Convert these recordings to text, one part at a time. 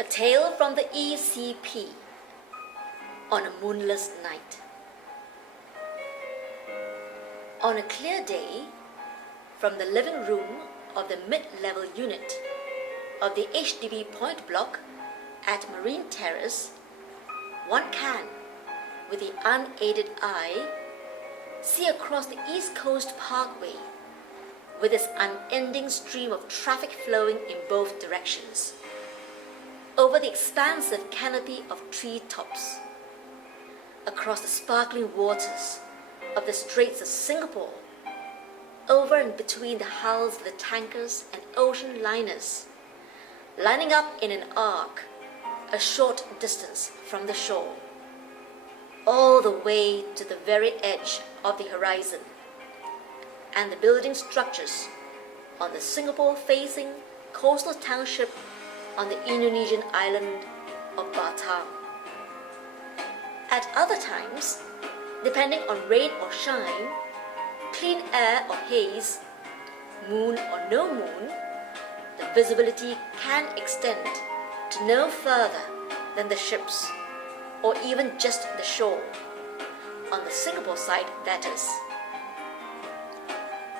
A tale from the ECP on a moonless night. On a clear day, from the living room of the mid-level unit of the HDB point block at Marine Terrace, one can, with the unaided eye, see across the East Coast Parkway with its unending stream of traffic flowing in both directions, over the expansive canopy of treetops, across the sparkling waters of the Straits of Singapore, over and between the hulls of the tankers and ocean liners, lining up in an arc a short distance from the shore, all the way to the very edge of the horizon, and the building structures on the Singapore-facing coastal township on the Indonesian island of Batam. At other times, depending on rain or shine, clean air or haze, moon or no moon, the visibility can extend to no further than the ships, or even just the shore, on the Singapore side, that is.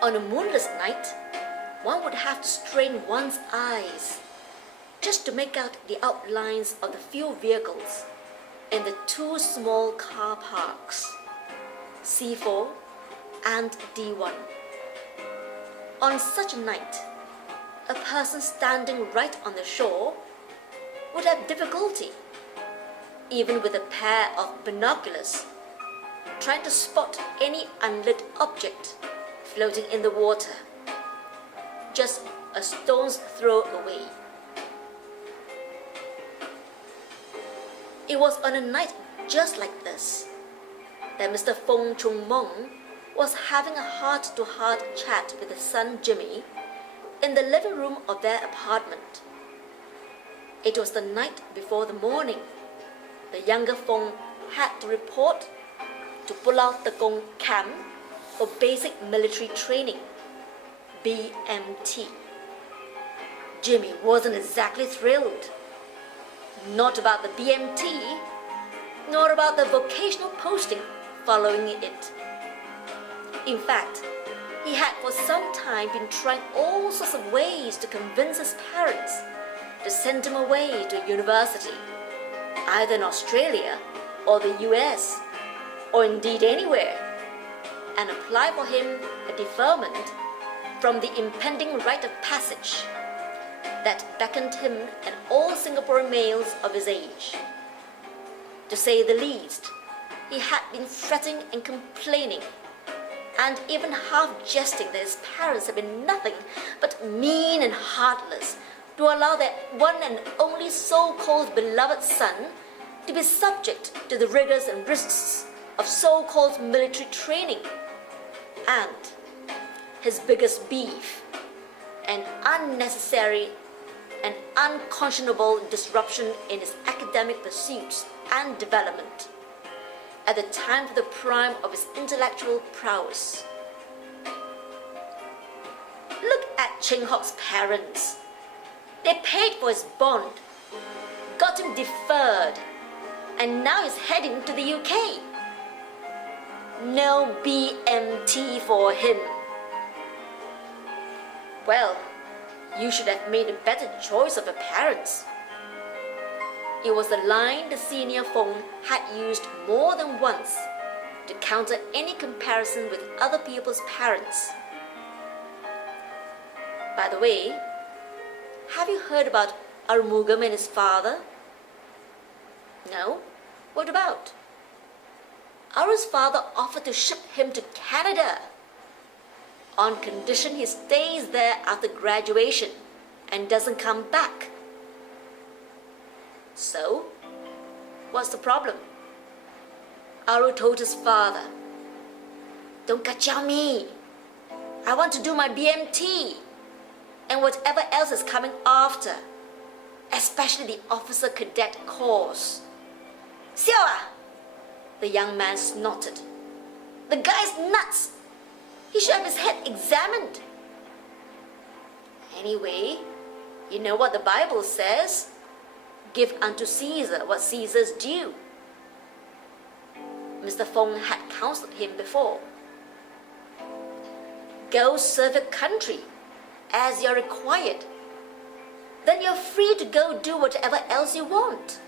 On a moonless night, one would have to strain one's eyes just to make out the outlines of the few vehicles in the two small car parks, C4 and D1. On such a night, a person standing right on the shore would have difficulty, even with a pair of binoculars, trying to spot any unlit object floating in the water, just a stone's throw away. It was on a night just like this that Mr. Fong Chung Mong was having a heart-to-heart chat with his son Jimmy in the living room of their apartment. It was the night before the morning the younger Fong had to report to Pulau Tekong Camp for Basic Military Training, BMT. Jimmy wasn't exactly thrilled. Not about the BMT, nor about the vocational posting following it. In fact, he had for some time been trying all sorts of ways to convince his parents to send him away to university, either in Australia or the US, or indeed anywhere, and apply for him a deferment from the impending rite of passage that beckoned him and all Singaporean males of his age. To say the least, he had been fretting and complaining, and even half jesting that his parents had been nothing but mean and heartless to allow their one and only so-called beloved son to be subject to the rigors and risks of so-called military training. And his biggest beef, an unnecessary and unconscionable disruption in his academic pursuits and development at the time of the prime of his intellectual prowess. Look at Cheng Hock's parents. They paid for his bond, got him deferred, and now he's heading to the UK. No BMT for him. Well, you should have made a better choice of your parents. It was the line the senior Fong had used more than once to counter any comparison with other people's parents. By the way, have you heard about Arumugam and his father? No? What about? Aru's father offered to ship him to Canada on condition he stays there after graduation and doesn't come back. So, what's the problem? Aru told his father, "Don't kacau me. I want to do my BMT and whatever else is coming after, especially the officer cadet course." "Siao ah!" the young man snorted. "The guy's nuts. He should have his head examined." "Anyway, you know what the Bible says. Give unto Caesar what Caesar's due. Mr. Fong had counseled him before. Go serve your country as you're required. Then you're free to go do whatever else you want.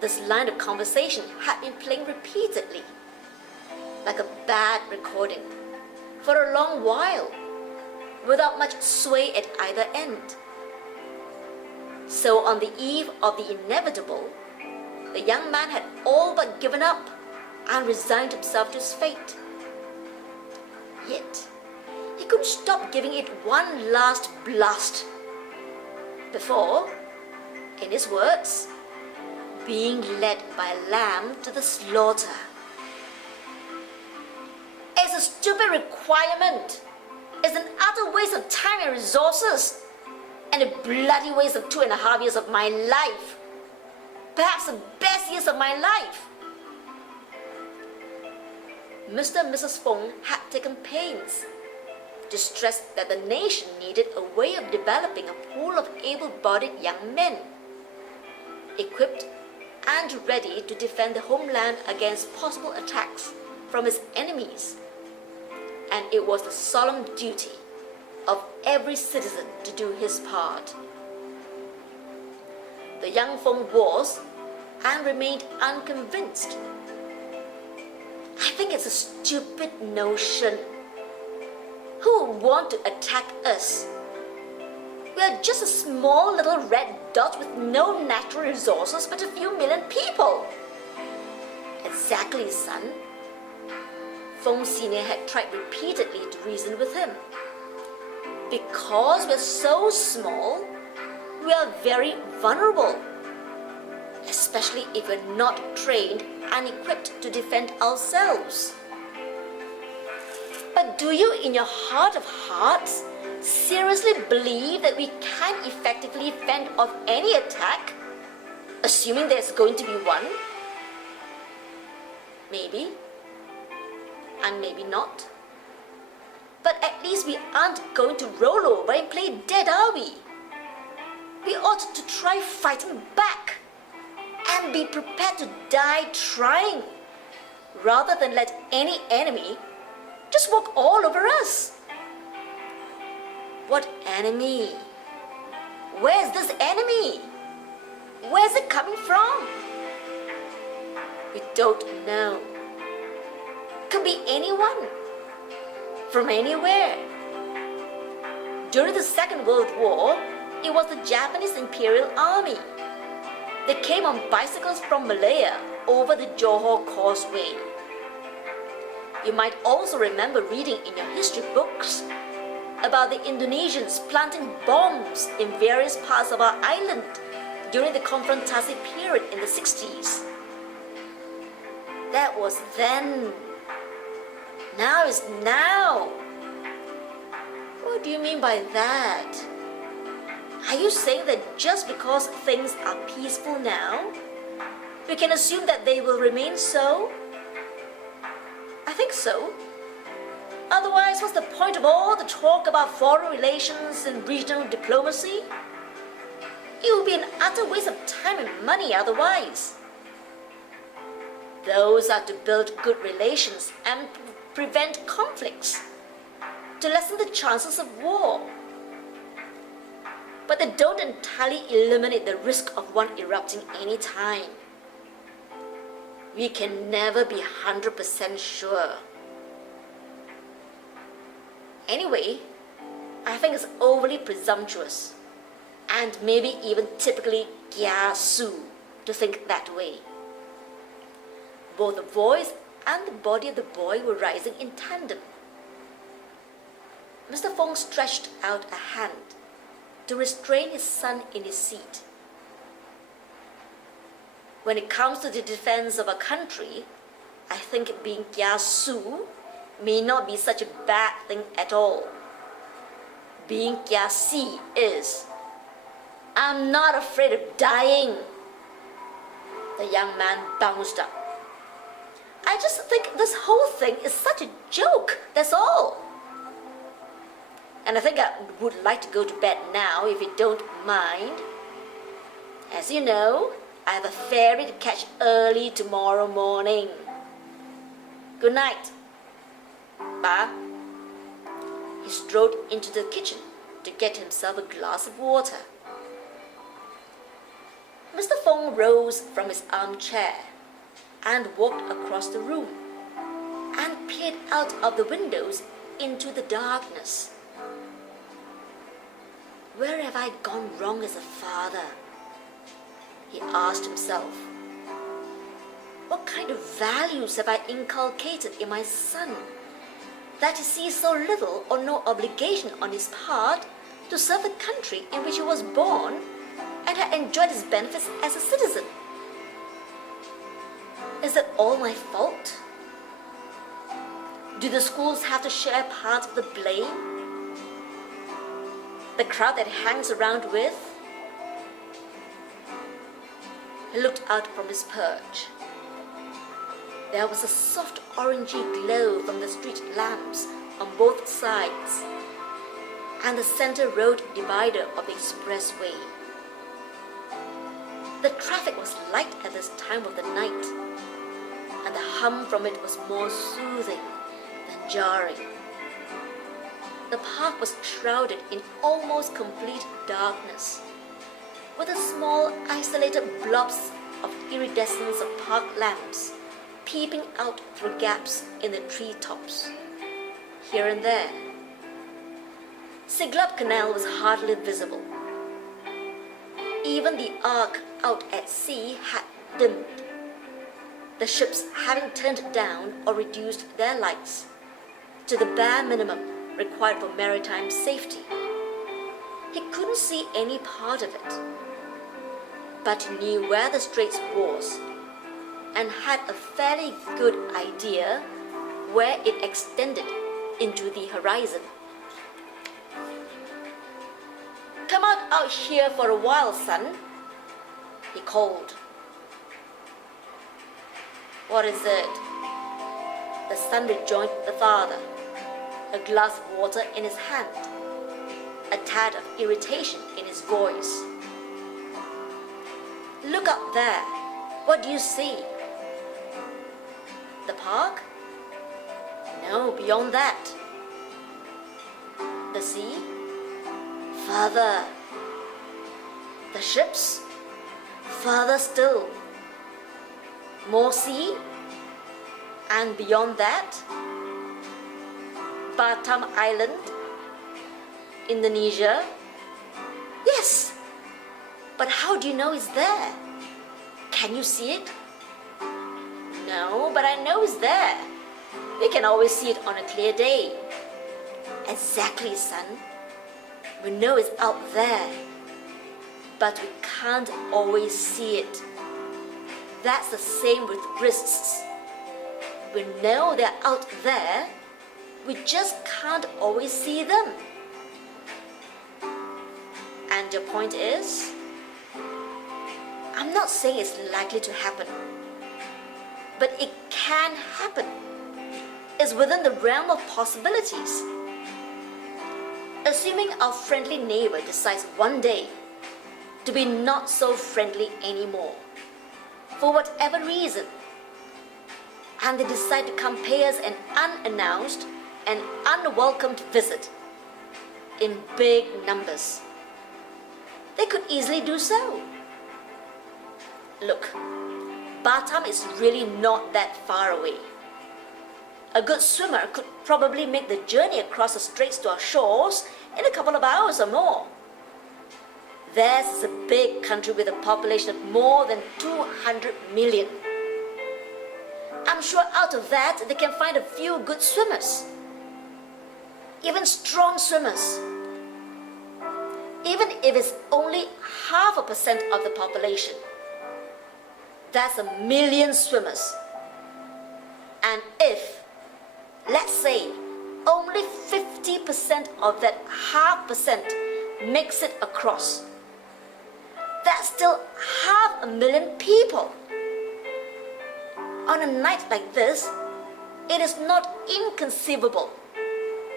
This line of conversation had been playing repeatedly, like a bad recording, for a long while, without much sway at either end. So on the eve of the inevitable, the young man had all but given up and resigned himself to his fate. Yet, he couldn't stop giving it one last blast before, in his words, being led by a lamb to the slaughter. It's a stupid requirement. It's an utter waste of time and resources, and a bloody waste of 2.5 years of my life. Perhaps the best years of my life. Mr. and Mrs. Fong had taken pains to stress that the nation needed a way of developing a pool of able-bodied young men, equipped and ready to defend the homeland against possible attacks from its enemies. And it was the solemn duty of every citizen to do his part. The young Fong was and remained unconvinced. I think it's a stupid notion. Who would want to attack us? We are just a small little red dot with no natural resources but a few million people. Exactly, son. Fong Sr. had tried repeatedly to reason with him. Because we're so small, we are very vulnerable, especially if we're not trained and equipped to defend ourselves. But do you, in your heart of hearts, seriously believe that we can effectively fend off any attack, assuming there's going to be one? Maybe, and maybe not. But at least we aren't going to roll over and play dead, are we? We ought to try fighting back and be prepared to die trying, rather than let any enemy just walk all over us. What enemy? Where's this enemy? Where's it coming from? We don't know. Could be anyone, from anywhere. During the Second World War, it was the Japanese Imperial Army. They came on bicycles from Malaya over the Johor Causeway. You might also remember reading in your history books about the Indonesians planting bombs in various parts of our island during the confrontasi period in the 60s. That was then. Now is now. What do you mean by that? Are you saying that just because things are peaceful now, we can assume that they will remain so? I think so. Otherwise, what's the point of all the talk about foreign relations and regional diplomacy? It would be an utter waste of time and money otherwise. Those are to build good relations and prevent conflicts, to lessen the chances of war. But they don't entirely eliminate the risk of one erupting any time. We can never be 100% sure. Anyway, I think it's overly presumptuous and maybe even typically kiasu to think that way. Both the voice and the body of the boy were rising in tandem. Mr. Fong stretched out a hand to restrain his son in his seat. When it comes to the defense of a country, I think being kiasu may not be such a bad thing at all. Being kiasi is. I'm not afraid of dying. The young man bounced up. I just think this whole thing is such a joke, that's all. And I think I would like to go to bed now, if you don't mind. As you know, I have a ferry to catch early tomorrow morning. Good night, Pa." He strode into the kitchen to get himself a glass of water. Mr. Fong rose from his armchair and walked across the room and peered out of the windows into the darkness. Where have I gone wrong as a father? He asked himself. What kind of values have I inculcated in my son that he sees so little or no obligation on his part to serve the country in which he was born and had enjoyed its benefits as a citizen? Is it all my fault? Do the schools have to share part of the blame? The crowd that hangs around with? He looked out from his perch. There was a soft orangey glow from the street lamps on both sides and the center road divider of the expressway. The traffic was light at this time of the night, and the hum from it was more soothing than jarring. The park was shrouded in almost complete darkness, with the small isolated blobs of iridescence of park lamps peeping out through gaps in the treetops, here and there. Siglap Canal was hardly visible. Even the arc out at sea had dimmed, the ships having turned down or reduced their lights to the bare minimum required for maritime safety. He couldn't see any part of it, but he knew where the straits was and had a fairly good idea where it extended into the horizon. "Come out here for a while, son," he called. "What is it?" The son rejoined the father, a glass of water in his hand, a tad of irritation in his voice. "Look up there. What do you see?" "The park?" "No, beyond that." "The sea?" "Farther." "The ships?" "Farther still." "More sea?" "And beyond that?" "Batam Island? Indonesia?" "Yes. But how do you know it's there? Can you see it?" "No, but I know it's there. We can always see it on a clear day." "Exactly, son. We know it's out there, but we can't always see it. That's the same with risks. We know they're out there, we just can't always see them." "And your point is?" "I'm not saying it's likely to happen, but it can happen. It's within the realm of possibilities. Assuming our friendly neighbor decides one day to be not so friendly anymore, for whatever reason, and they decide to come pay us an unannounced and unwelcomed visit in big numbers, they could easily do so. Look, Batam is really not that far away. A good swimmer could probably make the journey across the straits to our shores in a couple of hours or more. Theirs is a big country with a population of more than 200 million. I'm sure out of that they can find a few good swimmers, even strong swimmers. Even if it's only 0.5% of the population, that's 1 million swimmers. And if, let's say, only 50% of that 0.5% makes it across, that's still 500,000 people. On a night like this, it is not inconceivable,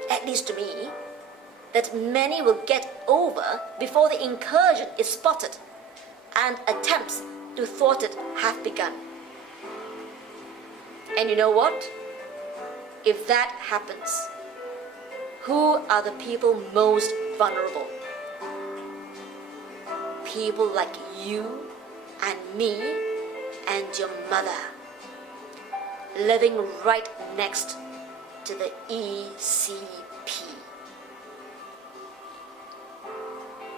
at least to me, that many will get over before the incursion is spotted and attempts to thwart it have begun. And you know what? If that happens, who are the people most vulnerable? People like you and me and your mother, living right next to the ECP.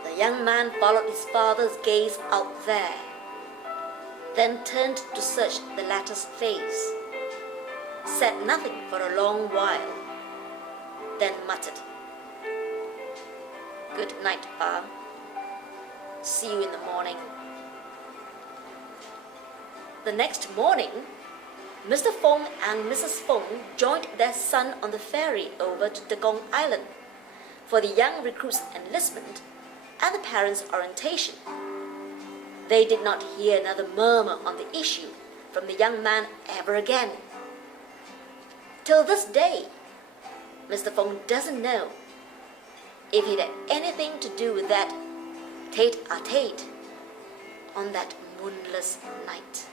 The young man followed his father's gaze out there, then turned to search the latter's face, said nothing for a long while, then muttered, "Good night, Pa. See you in the morning." The next morning, Mr. Fong and Mrs. Fong joined their son on the ferry over to Tekong Island for the young recruit's enlistment and the parents' orientation. They did not hear another murmur on the issue from the young man ever again. Till this day, Mr. Fong doesn't know if he had anything to do with that tete-a-tete on that moonless night.